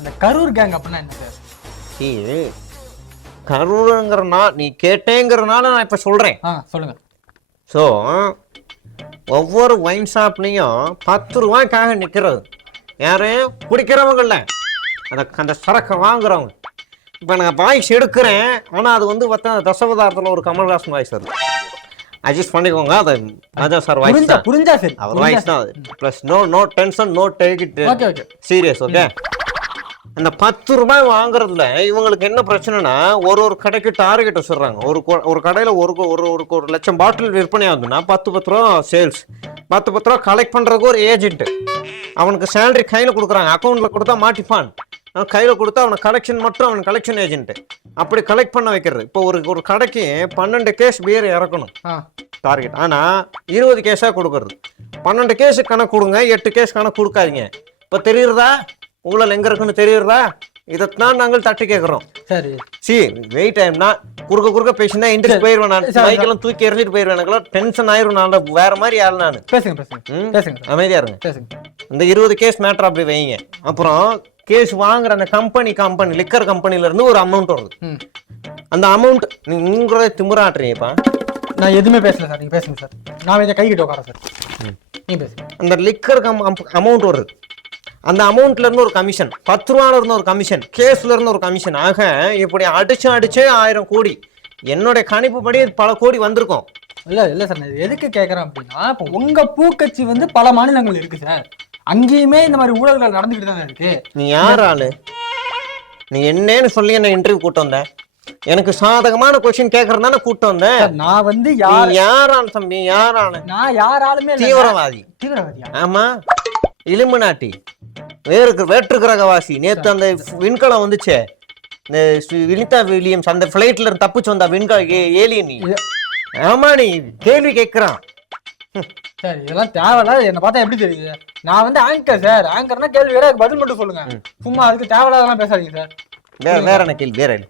அந்த கரூர் கேங் அப்படின்னா என்ன சார்? கரூருங்கிறனா நீ கேட்டேங்கிறனால நான் இப்ப சொல்றேன். சொல்லுங்க. ஸோ ஒவ்வொரு ஒயின் ஷாப்லையும் 10 ரூபாய்க்காக நிற்கிறது யாரு? குடிக்கிறவங்கல்ல, அந்த சரக்கை வாங்குறவங்க. இப்போ நான் வாய்ஸ் எடுக்கிறேன், ஆனால் அது வந்து பார்த்தா தசவதாரத்தில் ஒரு கமல்ஹாசன் வாய்ஸ் வருது. அட்ஜஸ்ட் பண்ணிக்கோங்க. அது அதான் சார் வாய்ஸ் தான், புரிஞ்சா சரி, அவர் வாய்ஸ் தான் அது. Plus no tension, no take it serious. Okay, அந்த 10 ரூபாய் வாங்குறதுல இவங்களுக்கு என்ன பிரச்சனைனா, ஒரு கடைக்கு டார்கெட் வச்சுடுறாங்க. ஒரு கடையில் ஒரு லட்சம் பாட்டில் விற்பனை ஆகுதுன்னா 10 ரூபா சேல்ஸ், 10 ரூபா கலெக்ட் பண்ணுறதுக்கு ஒரு ஏஜென்ட். அவனுக்கு சேலரி கையில் கொடுக்குறாங்க, அக்கௌண்ட்டில் கொடுத்தா மாட்டிப்பான். அவன் கையில் கொடுத்தா அவனை கலெக்ஷன் மட்டும், அவன் கலெக்ஷன் ஏஜென்ட் அப்படி கலெக்ட் பண்ண வைக்கிறது. இப்போ ஒரு கடைக்கு 12 கேஸ் பியர் இறக்கணும் டார்கெட், ஆனால் 20 கேஸாக கொடுக்கறது. 12 கேஸு கணக்கு கொடுங்க, 8 கேஸ் கணக்கு கொடுக்காதீங்க. இப்போ தெரியுறதா உங்களால் எங்கே இருக்குன்னு தெரியுறதா? இதைத்தான் நாங்கள் தட்டி கேட்குறோம். சரி வெயிட் டைம்னா குறுக்க பேசினா இன்ட்ரெஸ்ட் போயிடுவேன். நான் பைக்கெல்லாம் தூக்கி எறிஞ்சிட்டு போயிடுவேன். எனக்குலாம் டென்ஷன் ஆயிரும். நான் வேற மாதிரி ஆள் நான். பேசுங்க, அமைதியா இருங்க. இந்த 20 கேஸ் மேட்டர் அப்படி வைங்க. அப்புறம் கேஸ் வாங்குற அந்த கம்பெனி லிக்கர் கம்பெனில இருந்து ஒரு அமௌண்ட் வருது. அந்த அமௌண்ட் நீங்க திமுறாட்டுறீங்கப்பா. நான் எதுவுமே பேசல சார், நீங்க பேசுங்க சார். நான் இதை கைகிட்ட உட்காரேன் சார், நீங்க பேசுங்க. அந்த லிக்கர் அமௌண்ட் வருது. அந்த அமௌண்ட்ல இருந்து ஒரு கமிஷன், 10 ரூபால இருந்து ஒரு கமிஷன், கேஸ்ல இருந்து ஒரு கமிஷன். ஆக இப்படி அடிச்சே 1000 கோடி என்னுடைய கணிப்பு படி பல கோடி வந்திருக்கும். இல்ல சார், நான் எதுக்கு கேட்கறேன் அப்படின்னா, இப்போ உங்க பூக்கட்சி வந்து பல மாநிலங்கள் இருக்கு சார், அங்கேயுமே இந்த மாதிரி ஊழல்கள் நடந்துகிட்டு தான் இருக்கு. நீ யார் ஆளு? நீ என்னன்னு சொல்லி என்ன இன்டர்வியூ கூட்டம் வந்த? எனக்கு சாதகமான கொஸ்டின் கேட்கறதுதானே கூட்டம் வந்தேன். நான் வந்து யாரான தம்பி? யாரான? நான் யாராலுமே தீவிரவாதியா? ஆமா, இலுமினாட்டி, வேற்று கிரகவாசி. நேற்று அந்த விண்கலம் வந்துச்சே, இந்த வினிதா வில்லியம்ஸ் அந்த பிளைட்ல இருந்து தப்பிச்சு வந்தா ஏலியன். ஆமா, நீ கேள்வி கேட்கிறான் சார். இதெல்லாம் தேவையில்ல. என்ன பார்த்தா எப்படி தெரியுது? நான் வந்து ஆங்கர் சார். ஆங்கர்னா கேள்வி பதில் மட்டும் சொல்லுங்க. சும்மா அதுக்கு தேவையில்லாதெல்லாம் பேசாதீங்க சார். வேற என்ன கேள்வி? வேற